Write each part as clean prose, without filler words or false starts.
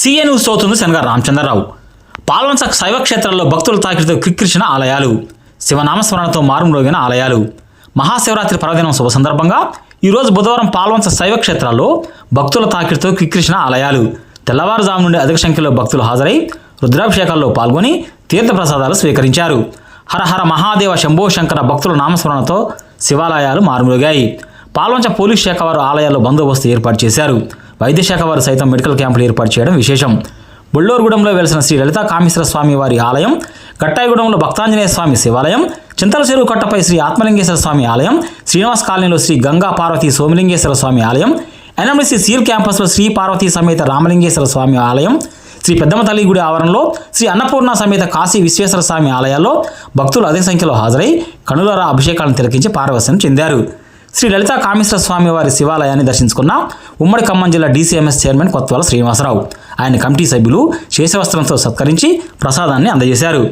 CA news చదువుతుంది శనగ రామచంద్రరావు. పాల్వంచ శైవ క్షేత్రాల్లో భక్తుల తాకిడితో కిక్కిరిసిన ఆలయాలు, శివనామస్మరణతో మారుమ్రోగిన ఆలయాలు. మహాశివరాత్రి పర్వదినం శుభ సందర్భంగా ఈరోజు బుధవారం పాల్వంచ శైవ క్షేత్రాల్లో భక్తుల తాకిడితో కిక్కిరిసిన ఆలయాలు. తెల్లవారుజాము నుండి అధిక సంఖ్యలో భక్తులు హాజరై రుద్రాభిషేకాల్లో పాల్గొని తీర్థప్రసాదాలు స్వీకరించారు. హరహర మహాదేవ శంభో శంకర భక్తుల నామస్మరణతో శివాలయాలు మారుమ్రోగాయి. పాల్వంచ పోలీస్ శాఖ వారు ఆలయాల్లో బందోబస్తు ఏర్పాటు చేశారు. వైద్య శాఖ వారు సైతం మెడికల్ క్యాంపులు ఏర్పాటు చేయడం విశేషం. బొళ్ళూరుగూడెంలో వెలిసిన శ్రీ లలితా కామేశ్వర స్వామి వారి ఆలయం, గట్టాయిగూడెంలో భక్తాంజనేయ స్వామి శివాలయం, చింతల చెరువు కట్టపై శ్రీ ఆత్మలింగేశ్వర స్వామి ఆలయం, శ్రీనివాస్ కాలనీలో శ్రీ గంగా పార్వతీ సోమలింగేశ్వర స్వామి ఆలయం, ఎన్ఎండిసి సీల్ క్యాంపస్లో శ్రీ పార్వతీ సమేత రామలింగేశ్వర స్వామి ఆలయం, శ్రీ పెద్దమ్మ తల్లి గుడి ఆవరణలో శ్రీ అన్నపూర్ణ సమేత కాశీ విశ్వేశ్వర స్వామి ఆలయాల్లో భక్తులు అధిక సంఖ్యలో హాజరై కనులారా అభిషేకాలను తిలకించి పారవశ్యం చెందారు. శ్రీ లలితా కామేశ్వర స్వామి వారి శివాలయాన్ని దర్శించుకున్న ఉమ్మడి ఖమ్మం జిల్లా డీసీఎంఎస్ చైర్మన్ కొత్తవల శ్రీనివాసరావు ఆయన కమిటీ సభ్యులు శేషవస్త్రంతో సత్కరించి ప్రసాదాన్ని అందజేశారు.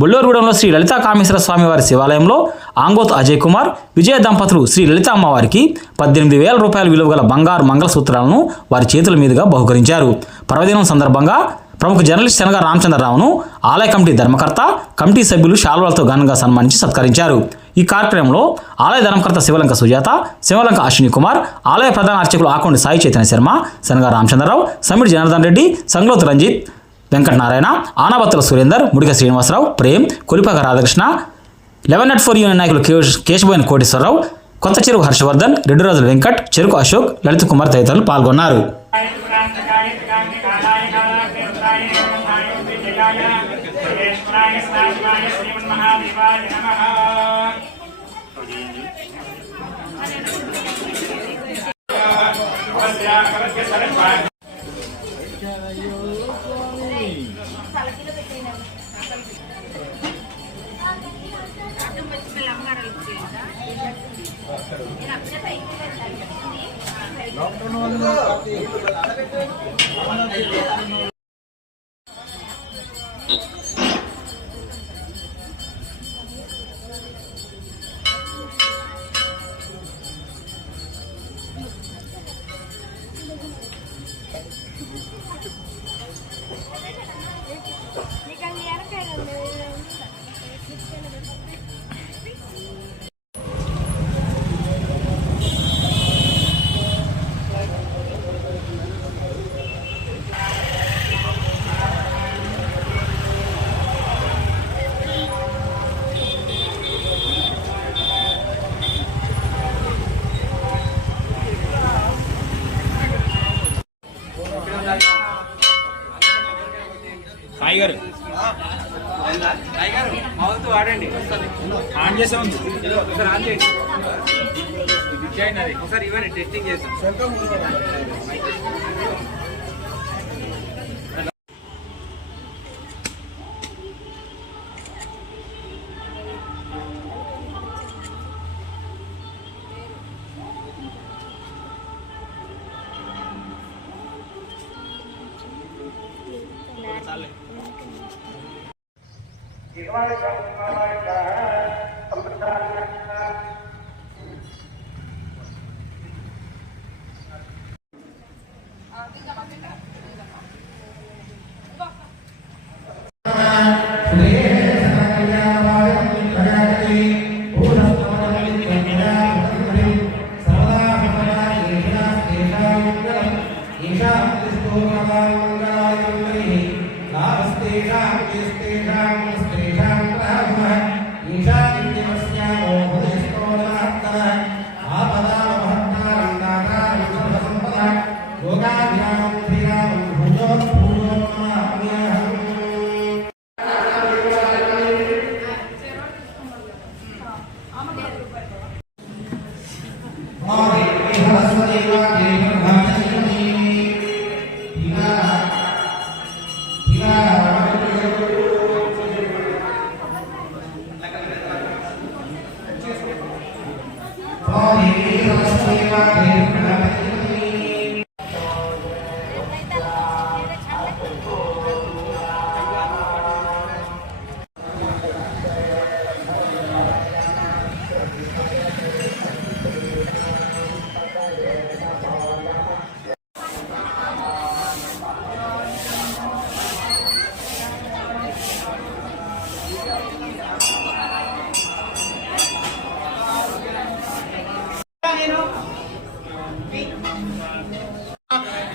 బొళ్ళూరుగూడెంలో శ్రీ లలితా కామేశ్వర స్వామి వారి శివాలయంలో ఆంగోత్ అజయ్ కుమార్, విజయ దంపతులు శ్రీ లలిత అమ్మవారికి 18,000 రూపాయల విలువ గల బంగారు మంగళసూత్రాలను వారి చేతుల మీదుగా బహుకరించారు. పర్వదినం సందర్భంగా ప్రముఖ జర్నలిస్ట్ శనగ రామచంద్రరావును ఆలయ కమిటీ ధర్మకర్త, కమిటీ సభ్యులు శాల్వాలతో ఘనంగా సన్మానించి సత్కరించారు. ఈ కార్యక్రమంలో ఆలయ ధర్మకర్త శివలంక సుజాత, శివలంక అశ్విని కుమార్, ఆలయ ప్రధాన అర్చకులు ఆకొండి సాయి చైతన్య శర్మ, శనగ రామచంద్రరావు, సమిడి జనార్దన్ రెడ్డి, సంగ్లోత్ రంజిత్, వెంకటనారాయణ, ఆనాబత్తుల సురేందర్, ముడిక శ్రీనివాసరావు, ప్రేమ్, కొలిపాక రాధాకృష్ణ, 11 యూనియన్ నాయకులు కేశబోయిన కోటేశ్వరరావు, కొత్త చెరువు హర్షవర్ధన్, రెడ్డిరాజుల వెంకట్, చెరుకు అశోక్, లలిత్ కుమార్ తదితరులు పాల్గొన్నారు. టైగర్ మౌత్ వాడండి, ఆన్ చేసే ఉంది ఒకసారి, ఆన్ చేయండి ఒకసారి, ఇవ్వండి టెస్టింగ్ చేస్తాం.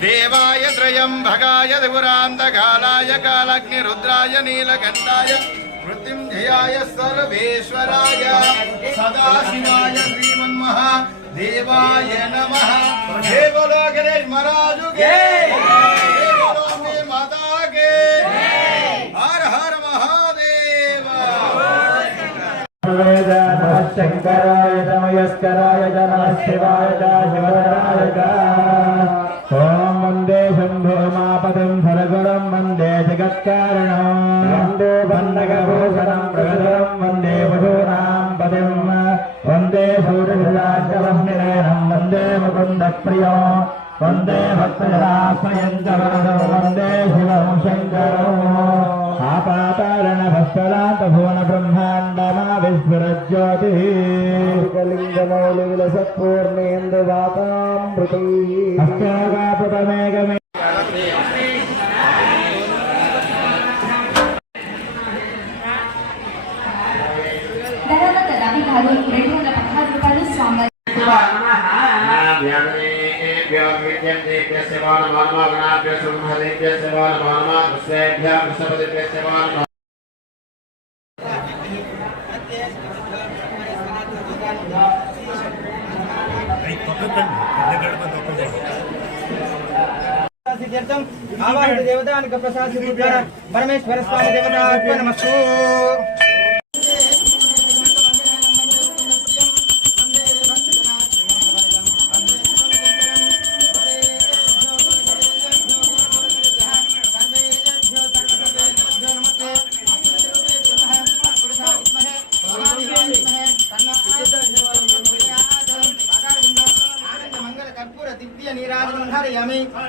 देवाय त्रयम्बकाय त्रिपुरान्तकालाय कालाग्निरुद्राय नीलकण्ठाय मृत्युञ्जयाय सर्वेश्वराय सदाशिवाय श्रीमन्महादेवाय नमः। जय बोलो गणेश महाराज के, जय बोलो अम्बे माता के, हर हर महादेव। शंकराय नमस्कराय नमः शिवाय शिवराय ओम वंदे शंभो मापदं भरगुरं वंदे जगत्कारणं वंदे बन्धकभूषणं मृगधरं वंदे पशूनां पतिं वंदे सूर्यविलासवह्निनयनं वंदे मुकुन्दप्रियं वंदे भक्तजनाश्रयं च वरदं वंदे शिवं शङ्करम् आपातारणभस्वरान्त भुवन ब्रह्माण्डमा विस्फुरज्योतिः कलिङ्गमौलिविलसत्पूर्णेन्दुवातामृतैः अष्टागापुतमेकमे ధర్మత రవి గారు 216 రూపాయలు స్వామి आवाहित देवता प्रसाद परमेश्वर स्वामी देवता नमस्तु।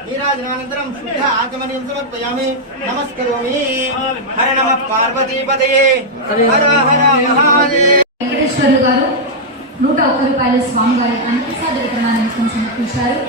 नीराजनानन्तरं शुद्ध आचमनीं समर्पयामि नमस्करोमि। हर नमः पार्वतीपतये हर हर महादेव। వెంకటేశ్వరులు గారు 101 రూపాయలు స్వామి గారి అన్నప్రసాద వితరణాన్ని సమర్పించారు.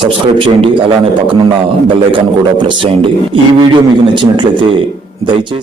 సబ్స్క్రైబ్ చేయండి, అలానే పక్కనున్న బెల్ ఐకాన్ కూడా ప్రెస్ చేయండి. ఈ వీడియో మీకు నచ్చినట్లయితే దయచేసి